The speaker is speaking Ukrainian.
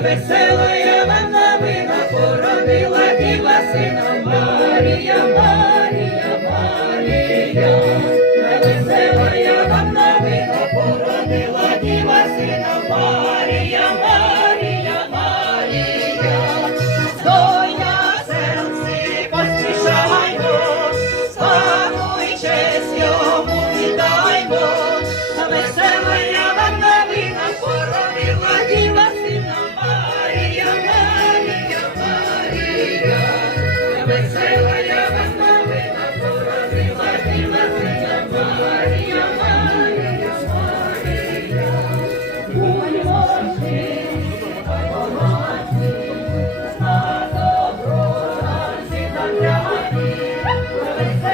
веселая вам новина, породила діва сина Марія, Марія, Марія, веселая вам новина, породила діва сина Марія, Марія, Марія, Доня серці поспішаймо, славу йому віддаймо. America.